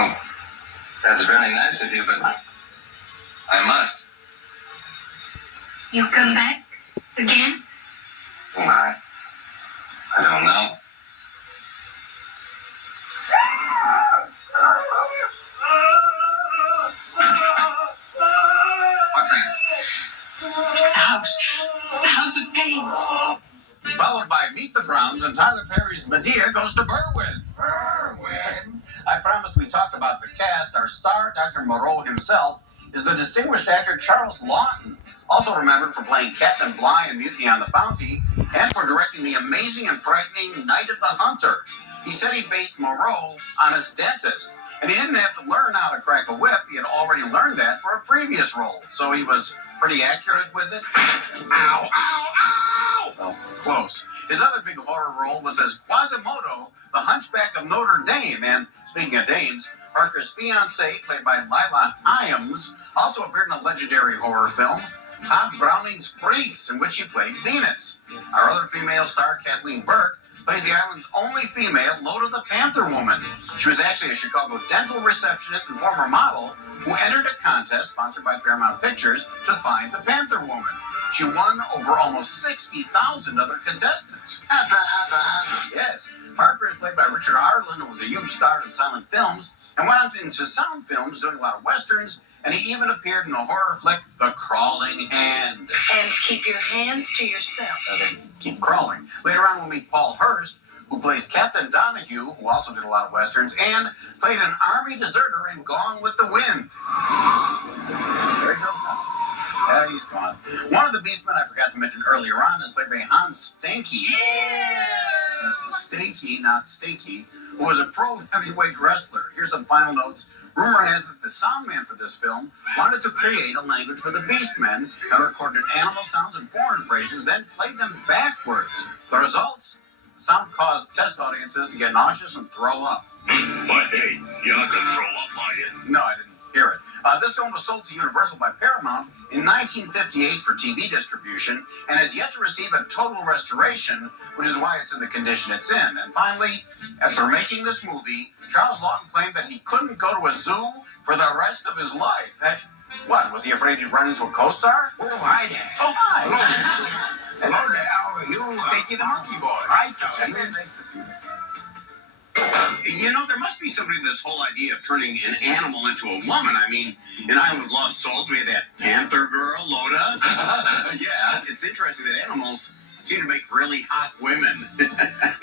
Well, that's very nice of you, but I must. You come back again? Why? I don't know. What's that? The house of pain. Followed by Meet the Browns and Tyler Perry's Medea Goes to Berwyn. I promised we'd talk about the cast. Our star, Dr. Moreau himself, is the distinguished actor Charles Laughton, also remembered for playing Captain Bligh in Mutiny on the Bounty and for directing the amazing and frightening Night of the Hunter. He said he based Moreau on his dentist, and he didn't have to learn how to crack a whip. He had already learned that for a previous role, so he was pretty accurate with it. Ow, ow, ow! Well, close. His other big horror role was as Quasimodo, the Hunchback of Notre Dame. And speaking of dames, Parker's fiancée, played by Lila Hyams, also appeared in a legendary horror film, Todd Browning's Freaks, in which he played Venus. Our other female star, Kathleen Burke, plays the island's only female, Loda the Panther Woman. She was actually a Chicago dental receptionist and former model who entered a contest sponsored by Paramount Pictures to find the Panther Woman. She won over almost 60,000 other contestants. Yes, Parker is played by Richard Arlen, who was a huge star in silent films, and went on into sound films, doing a lot of westerns, and he even appeared in the horror flick The Crawling Hand. And keep your hands to yourself. They keep crawling. Later on, we'll meet Paul Hurst, who plays Captain Donahue, who also did a lot of westerns, and played an army deserter in Gone with the Wind. There he goes now. Yeah, he's gone. One of the Beastmen I forgot to mention earlier on is played by Hans Stanky. That's Stanky, not Stinky, who was a pro heavyweight wrestler. Here's some final notes. Rumor has that the sound man for this film wanted to create a language for the Beastmen and recorded animal sounds and foreign phrases, then played them backwards. The results? The sound caused test audiences to get nauseous and throw up. But hey, you're not going to throw up, are you? No, I didn't hear it. This film was sold to Universal by Paramount in 1958 for TV distribution and has yet to receive a total restoration, which is why it's in the condition it's in. And finally, after making this movie, Charles Laughton claimed that he couldn't go to a zoo for the rest of his life. What, was he afraid he'd run into a co-star? Oh, hi there. Oh, hi. Hello there. How are you? Stinky the Monkey Boy. Hi, Tony. Nice to see you. You know, there must be somebody to this whole idea of turning an animal into a woman. I mean, in Island of Lost Souls, we had that panther girl, Loda. Yeah, it's interesting that animals seem to make really hot women.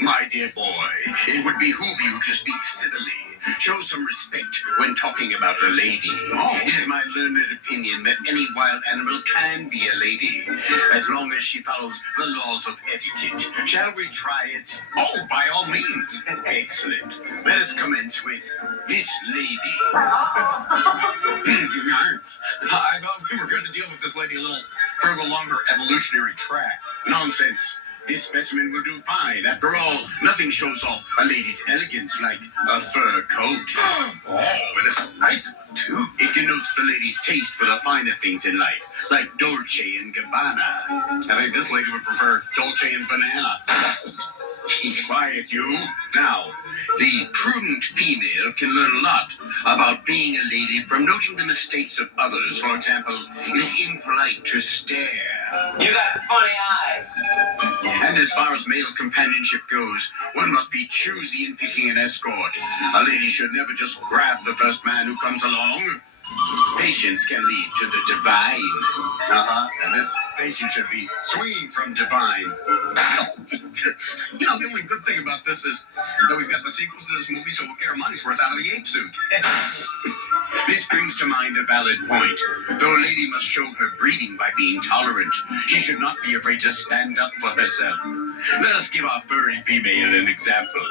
My dear boy, it would behoove you to speak civilly. Show some respect when talking about a lady. Oh. It is my learned opinion that any wild animal can be a lady, as long as she follows the laws of etiquette. Shall we try it? Oh, by all means. Excellent. Let us commence with this lady. I thought we were going to deal with this lady a little further along her evolutionary track. Nonsense. This specimen will do fine. After all, nothing shows off a lady's elegance like a fur coat. Oh, it is a nice one, too. It denotes the lady's taste for the finer things in life, like Dolce and Gabbana. I think this lady would prefer Dolce and Banana. Quiet, you. Now, the prudent female can learn a lot about being a lady from noting the mistakes of others. For example, it is impolite to stare. You got funny eyes. And as far as male companionship goes, one must be choosy in picking an escort. A lady should never just grab the first man who comes along. Patience can lead to the divine. And this patient should be swinging from divine. You know, the only good thing about this is that we've got the sequels to this movie, so we'll get our money's worth out of the ape suit. This brings to mind a valid point. Though a lady must show her breeding by being tolerant, she should not be afraid to stand up for herself. Let us give our furry female an example.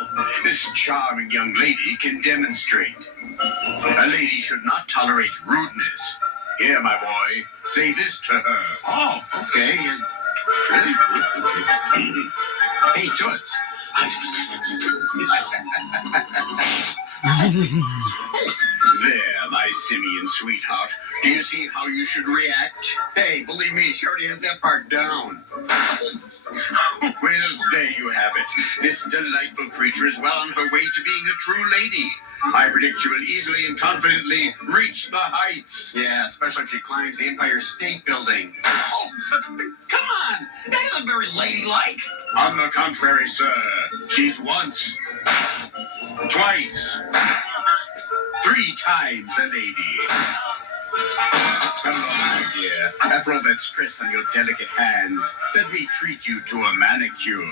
This charming young lady can demonstrate. A lady should not tolerate rudeness. Here, my boy, say this to her. Oh, okay. Really? Okay. Hey, Toots. There, my simian sweetheart. Do you see how you should react? Hey, believe me, she already has that part down. Well, there you have it. This delightful creature is well on her way to being a true lady. I predict she will easily and confidently reach the heights. Yeah, especially if she climbs the Empire State Building. Oh, come on! That isn't very ladylike. On the contrary, sir, she's once, twice, 3 times a lady. Come on, my dear. After all that stress on your delicate hands, let me treat you to a manicure.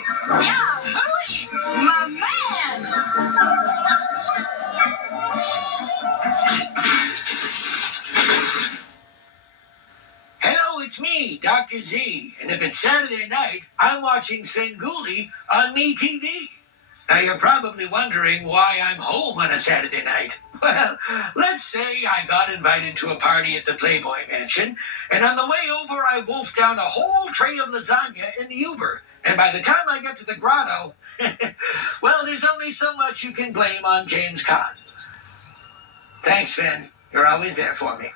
Yeah, hooey! My man! Hello, it's me, Dr. Z. And if it's Saturday night, I'm watching Svengoolie on MeTV. Now, you're probably wondering why I'm home on a Saturday night. Well, let's say I got invited to a party at the Playboy Mansion, and on the way over, I wolfed down a whole tray of lasagna in the Uber. And by the time I get to the grotto, well, there's only so much you can blame on James Caan. Thanks, Finn. You're always there for me.